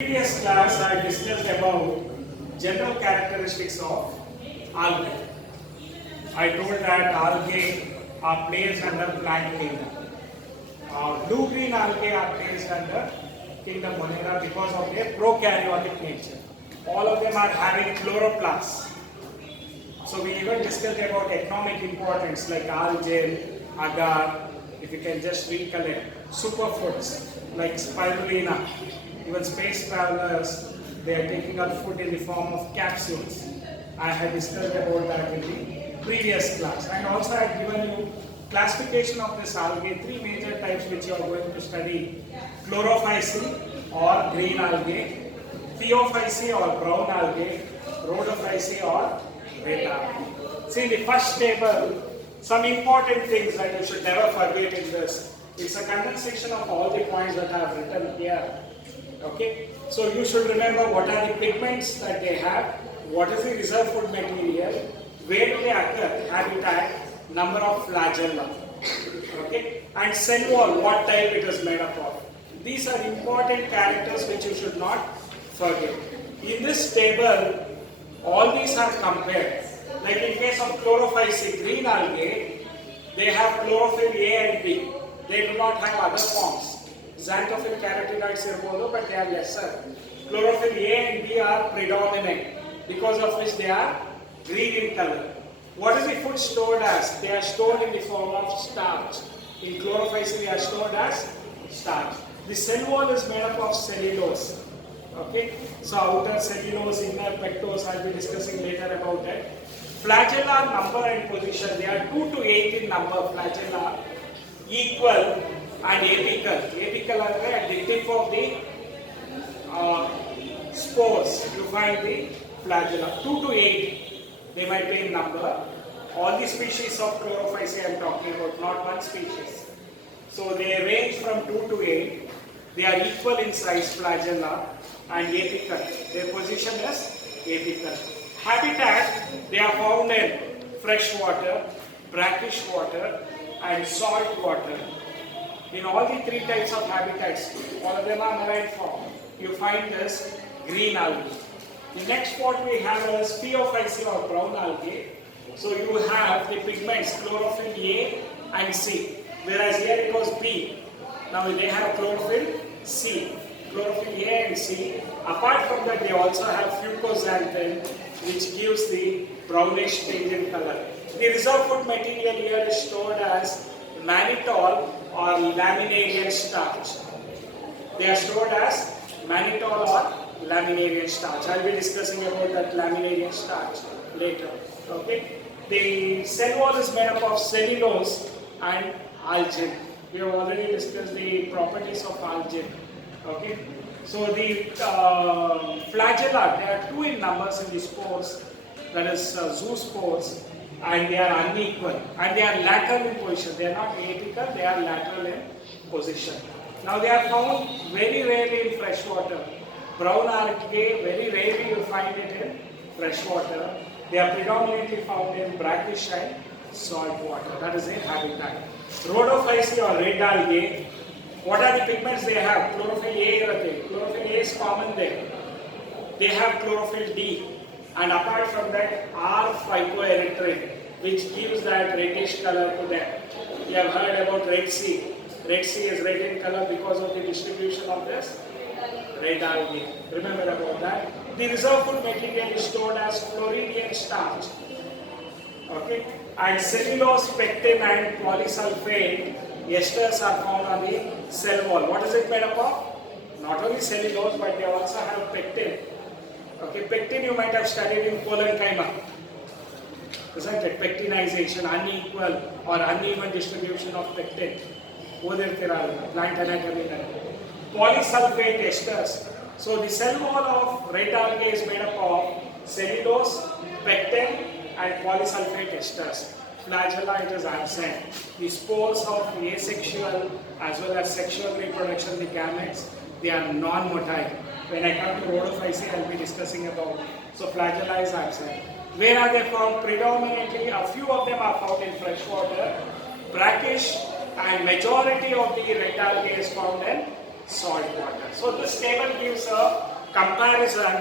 Previous class I discussed about general characteristics of algae. I told that algae are placed under plant kingdom. Blue-green algae are placed under kingdom Monera because of their prokaryotic nature. All of them are having chloroplasts. So we even discussed about economic importance like algae, agar, if you can just recollect, superfoods like spirulina. Even space travelers, they are taking up food in the form of capsules. I had discussed about that in the previous class. And also I had given you classification of this algae, three major types which you are going to study. Chlorophyceae or green algae, Pheophyceae or brown algae, Rhodophyceae or red algae. See in the first table, some important things that you should never forget in this. It's a condensation of all the points that I have written here. Okay, so you should remember what are the pigments that they have, what is the reserve food material, where do they occur, habitat, number of flagella, okay, and cell wall, what type it is made up of. These are important characters which you should not forget. In this table, all these are compared. Like in case of chlorophyceae, green algae, they have chlorophyll A and B. They do not have other forms. Xanthophyll carotenoids irಬೋದು, but they are lesser. Chlorophyll A and B are predominant, because of which they are green in color. What is the food stored as? They are stored in the form of starch. In chlorophyceae, they are stored as starch. The cell wall is made up of cellulose. Okay, so outer cellulose, inner pectose, I will be discussing later about that. Flagella number and position, they are 2 to 8 in number. Flagella equal and apical. Apical are at the tip of the spores. You find the flagella. 2 to 8 they might be in number. All the species of chlorophyceae I am talking about, not one species. So they range from 2 to 8. They are equal in size, flagella, and apical. Their position is apical. Habitat, they are found in fresh water, brackish water, and salt water. In all the three types of habitats, all of them are marine form. You find this green algae. The next what we have is Pheophyceae or brown algae. So you have the pigments chlorophyll A and C, whereas here it was B. Now they have chlorophyll C. Chlorophyll A and C. Apart from that, they also have fucoxanthin, which gives the brownish tinge in color. The reserve food material here is stored as mannitol or laminarian starch. They are stored as mannitol or laminarian starch. I will be discussing about that laminarian starch later. Okay. The cell wall is made up of cellulose and algin. We have already discussed the properties of algin. Okay. So the flagella, there are 2 in numbers in the spores, that is zoospores, and they are unequal, and they are lateral in position. They are not apical, they are lateral in position. Now they are found very rarely in fresh water. Brown algae, very rarely you find it in fresh water. They are predominantly found in brackish and salt water. That is their habitat. Rhodophyceae or red algae, what are the pigments they have? Chlorophyll A, chlorophyll A is common there. They have chlorophyll D. And apart from that, R-phycoerythrin, which gives that reddish color to them. You have heard about Red Sea. Red Sea is red in color because of the distribution of this red algae. Remember about that. The reserve food material is stored as Floridian starch. Okay, and cellulose, pectin, and polysulfate esters are found on the cell wall. What is it made up of? Not only cellulose, but they also have pectin. Okay, pectin you might have studied in parenchyma, isn't it? Pectinization, unequal or uneven distribution of pectin. Plant anatomy. Polysulfate esters. So the cell wall of red algae is made up of cellulose, pectin, and polysulfate esters. Flagella, it is absent. The spores of asexual as well as sexual reproduction, the gametes, they are non-motile. When I come to Rhodophyceae, I will be discussing about. So flagella is absent. Where are they found? Predominantly, a few of them are found in fresh water, brackish, and majority of the red algae is found in salt water. So this table gives a comparison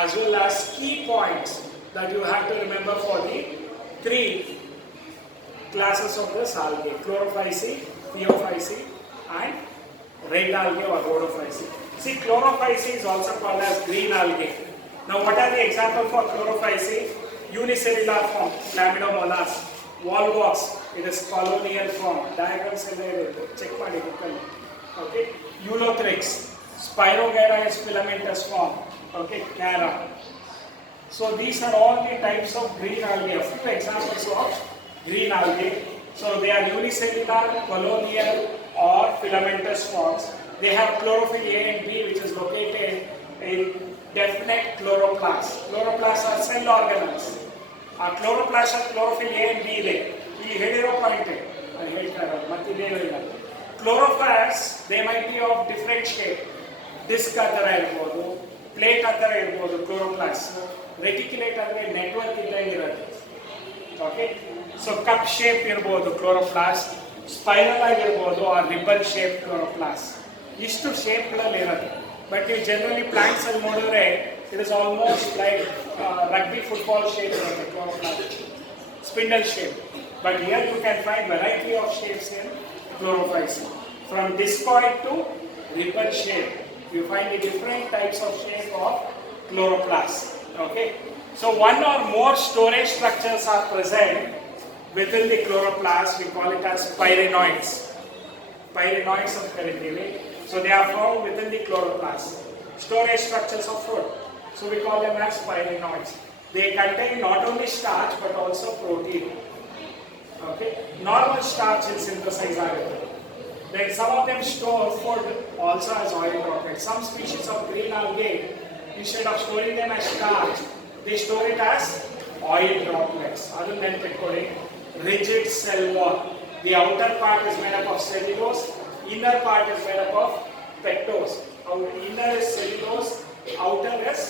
as well as key points that you have to remember for the three classes of this algae: chlorophyceae, Pheophyceae, and red algae or rhodophyceae. See, chlorophyceae is also called as green algae. Now, what are the examples for chlorophyceae? Unicellular form, Chlamydomonas. Wallbox, it is colonial form. Diagrams check ಮಾಡಿ bookಲ್ಲಿ. Okay. Eulothrix, Spirogyra is filamentous form. Okay, Cara. So these are all the types of green algae. A few examples of green algae. So they are unicellular, colonial, or filamentous forms. They have chlorophyll A and B, which is located in definite chloroplasts. Chloroplasts are cell organelles. A chloroplast are chlorophyll A and B ಇದೆ. ಇಲ್ಲಿ ಹೇಳಿರೋ point ಹೇಳ್ತಾರೆ ಮತ್ತೆ ಇದೇನು ಇಲ್ಲ. Chloroplasts, they might be of different shape. Disc ಆ ಥರ ಇರ್ಬೋದು, ಪ್ಲೇಟ್ ಆ ಥರ ಇರ್ಬೋದು chloroplasts. Reticulate ಅಂದರೆ ನೆಟ್ವರ್ಕ್ ಇದ್ದಂಗೆ ಇರುತ್ತೆ. ಓಕೆ, ಸೊ ಕಪ್ ಶೇಪ್ ಇರ್ಬೋದು chloroplast, ಸ್ಪೈರಲ್ ಆಗಿರ್ಬೋದು ಆ ರಿಬ್ಬನ್ ಶೇಪ್ chloroplast. ಇಷ್ಟು ಶೇಪ್ಗಳಲ್ಲಿ ಇರುತ್ತೆ. ಬಟ್ ನೀವು ಜನರಲಿ ಪ್ಲಾಂಟ್ಸ್ ಅಲ್ಲಿ ನೋಡಿದ್ರೆ it is almost like rugby football shape ಇರುತ್ತೆ chloroplast, spindle shape. But here you can find variety of shapes in chlorophyceae. From discoid to ribbon shape, you find the different types of shape of chloroplasts. Okay, so one or more storage structures are present within the chloroplast. We call it as pyrenoids. Pyrenoids of Caribbean. So they are found within the chloroplast. Storage structures of food. So we call them as pyrenoids. They contain not only starch but also protein. Okay, normal starch is synthesized. Then some of them store food also as oil droplets. Some species of green algae, instead of storing them as starch, they store it as oil droplets. Other than recording, rigid cell wall. The outer part is made up of cellulose, inner part is made up of pectose. Our inner is cellulose, outer is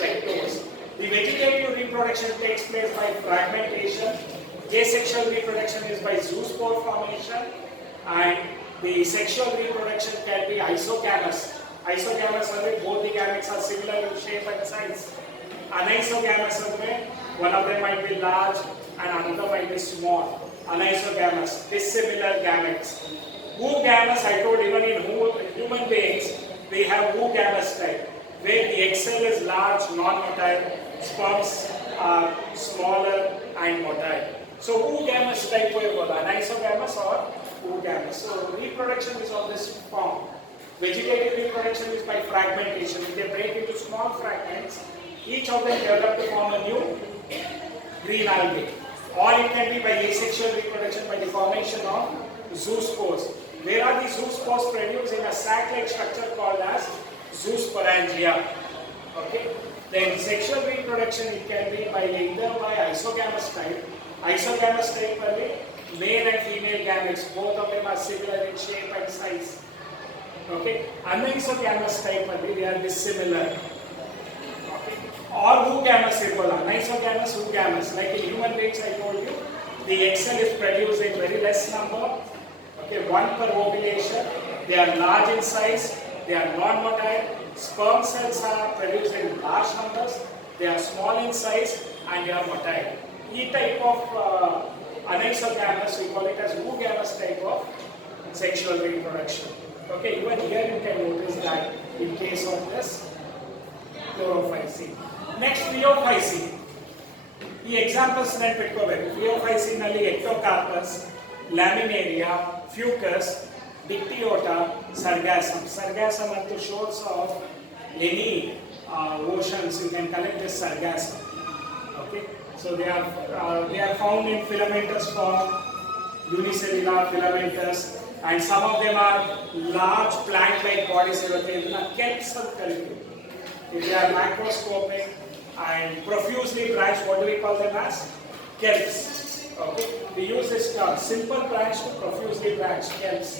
pectose. The vegetative reproduction takes place by fragmentation. Asexual reproduction is by zoospore formation, and the sexual reproduction can be isogamous. Isogamous means both the gametes are similar in shape and size. Anisogamous means one of them might be large and another might be small. Anisogamous, dissimilar gametes. Oogamous, I told even in human beings, we have oogamous type, where the egg cell is large, non-motile, sperms are smaller and motile. So oogamous type ಇರ್ಬೋದು, anisogamous or oogamous. So reproduction is of this form. Vegetative reproduction is by fragmentation. If they break into small fragments, each of them develop to form a new green algae. Or it can be by asexual reproduction by the formation of zoospores. Where are the zoospores produced? In a sac-like structure called as zoosporangia. Okay. Then sexual reproduction, it can be by either by isogamous type. Isogamous type ಅಲ್ಲಿ male and female gametes, both of them are similar in shape and size. Okay. Anisogamous type ಅಲ್ಲಿ they are dissimilar. Okay. Or oogamous irbala. Anisogamous, oogamous. Like in human beings, I told you, the egg cell is produced in very less number. Okay, one per ovulation. They are large in size. They are non-motile. Sperm cells are produced in large numbers. They are small in size and they are motile. Each type of anisogamous, we call it as oogamous type of sexual reproduction. Okay, even here you can notice that in case of this chlorophyceae. Next, Pheophyceae. The examples ನೆನಪಿಟ್ಕೋಬೇಕು. Pheophyceae ನಲ್ಲಿ ectocarpus, laminaria, fucus, dictyota, sargassum. Sargassum are the shores of any oceans. You can collect this sargassum. Okay, so they are found in filamentous form, unicellular filamentous, and some of them are large plant-like bodies. Kelps ಅಂತ ಕರೀತೀವಿ. If they are macroscopic and profusely branched, what do we call them as? Kelps. Okay, we use this term, simple branch to profusely branched kelps.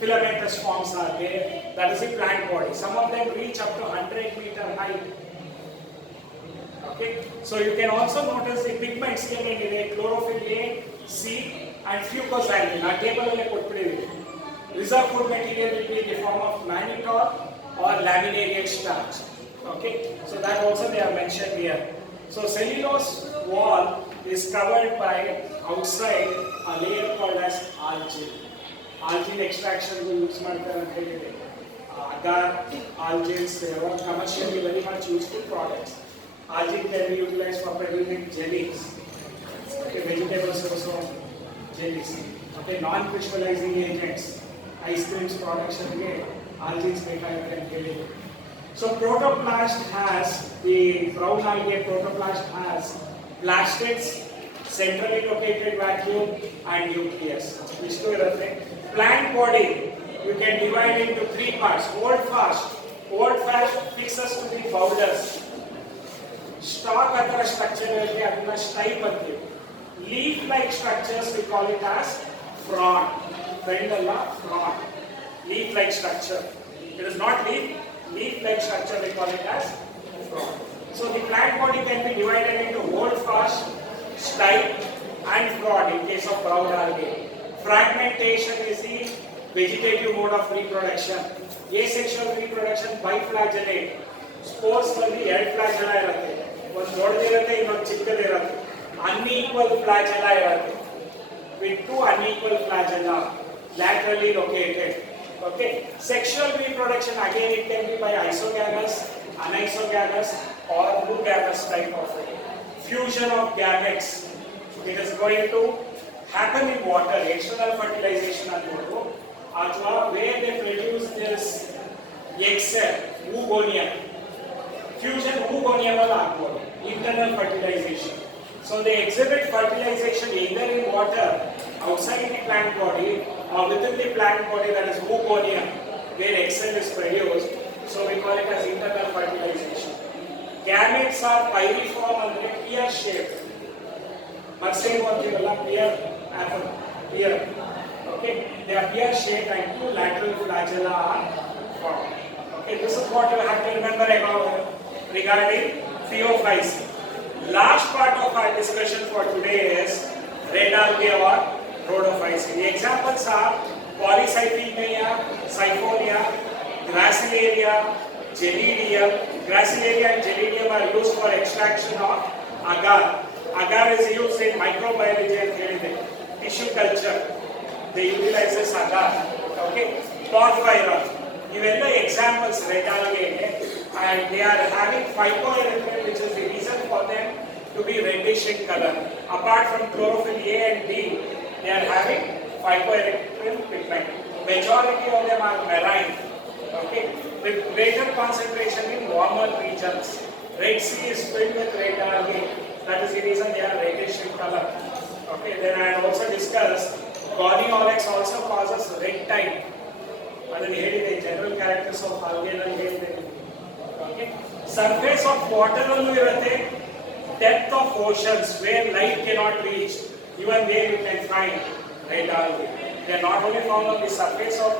Filamentous forms are there. That is the plant body. Some of them reach up to 100-meter height. Okay, so you can also notice the pigments here in the chlorophyll A, C, and fucoxanthin. Our table alle ಕೊಟ್ಬಿಟ್ಟಿದ್ದೀವಿ. Reserve food material will be in the form of mannitol, or laminated starch. Okay, so that also they are mentioned here. So cellulose wall is covered by outside a layer called as algae. Algae extraction we use ಅಂತ ಹೇಳಿದೆ. Agar, algaes, they are commercially very much useful products. Algae can be utilized for producing jellies. Okay, vegetables also jellies. Okay, non-crystallizing agents, ice creams production again, algae can kill it. So protoplast has, the brown algae protoplast has plastids, centrally located vacuole and nucleus. Istu irutte. Plant body you can divide into three parts. Hold fast fixes to the boulders. Stalk adara structure irutte adana stipe antive. Leaf like structures we call it as frond. Frondalla frond. Leaf like structure. It is not leaf. Leaf like structure we call it as frond. So the plant body can be divided into hold fast, stipe and frond in case of brown algae. Fragmentation is the vegetative mode of reproduction. Asexual reproduction biflagellate. Spores ನಲ್ಲಿ ಎರಡು flagella ಇರುತ್ತೆ. ಒಂದು ದೊಡ್ಡದಿರುತ್ತೆ ಇನ್ನೊಂದು ಚಿಕ್ಕದಿರುತ್ತೆ. Unequal flagella ಇರುತ್ತೆ. With two unequal flagella laterally located. Okay. Sexual reproduction again it can be by isogamous, anisogamous or eugamous type of fusion of gametes. It is going to happen in water, external fertilization ಅನ್ನೋದು ಅಥವಾ where they produce this egg cell, oogonia. Fusion oogonia ಅಲ್ಲಿ ಆಗ್ಬೋದು, internal fertilization. So they exhibit fertilization either in water outside the plant body or within the plant body, that is oogonia, where egg cell is produced. So we call it as internal fertilization. Gametes are pyriform and pear shaped. Mushroom antivalla pear apple, pear. Okay, they are pear shaped and two lateral flagella are formed. Okay, this is what you have to remember about regarding pheophytes. Last part of our discussion for today is red algae or rhodophytes. The examples are Polycythemia, Siphonia, Gracilaria, Gelidium. Gracilaria and Gelidium are used for extraction of agar. Agar is used in microbiology and tissue culture. They utilize this agar. Okay, Porphyra. These are examples red algae, and they are having phycoerythrin, which is the reason for them to be reddish in color. Apart from chlorophyll A and B, they are having phycoerythrin pigment. Majority of them are marine. Okay, with greater concentration in warmer regions. Red Sea is filled with red algae. That is the reason they are reddish in color. Okay, then I had also discussed Goniolax also causes red tide. ಅದನ್ನು ಹೇಳಿದೆ general characters of algae ನಾನು ಹೇಳಿದೆ. Okay, surface of water ಅಲ್ಲೂ ಇರುತ್ತೆ, depth of oceans where light cannot reach, even where you can find red algae. They are not only found on the surface of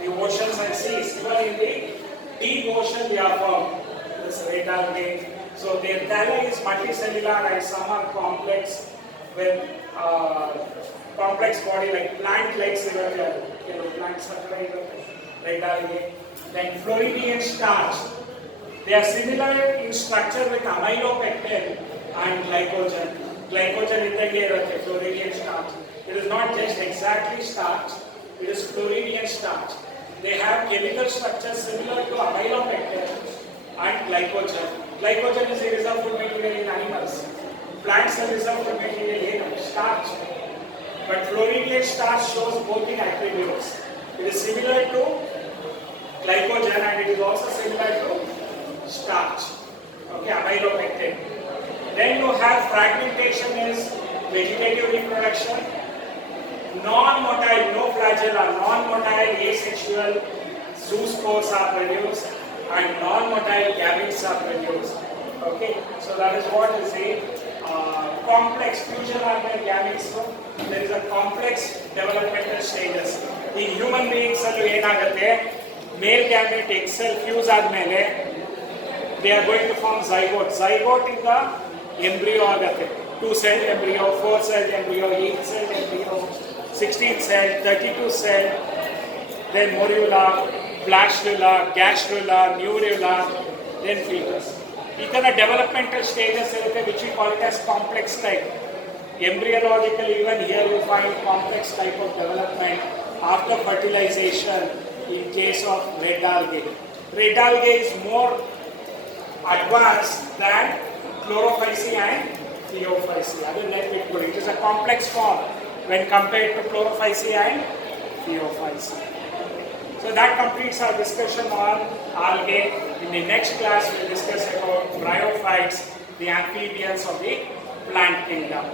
the oceans and seas, even in the deep ocean they are found, this red algae. So their thalli is multicellular and some are complex with complex body like plant legs, plants red algae. Then Floridian starch. They are similar in structure with aminopectin and glycogen. Glycogen in the Floridian starch. It is not just exactly starch, it is Floridian starch. They have chemical structure similar to aminopectin and glycogen. Glycogen is a reserve food material in animals. Plants are reserve food material in starch. But Floridian starch shows both the attributes. It is similar to glycogen and it is also similar to starch. Okay, aminopectin. Then you have fragmentation is vegetative reproduction. Non-motile, no flagella, non-motile asexual zoospores are produced and non-motile gametes are produced. Okay, so that is what is a complex fusion of the gametes. So there is a complex developmental stages. In human beings, male gamete egg cell fuse admele, they are going to form zygote. Zygote is the embryo agate. 2-cell embryo, 4-cell embryo, 8-cell embryo, 16 cell, 32 cell, then morula, blastula, gastrula, neurula, then fetus. Even the developmental stages which we call it as complex type. Embryological, even here you find complex type of development after fertilization in case of red algae. Red algae is more advanced than chlorophyceae and Pheophyceae. Other than that, it is a complex form when compared to chlorophyceae and Pheophyceae. So that completes our discussion on algae. In the next class, we will discuss about bryophytes, the amphibians of the plant kingdom.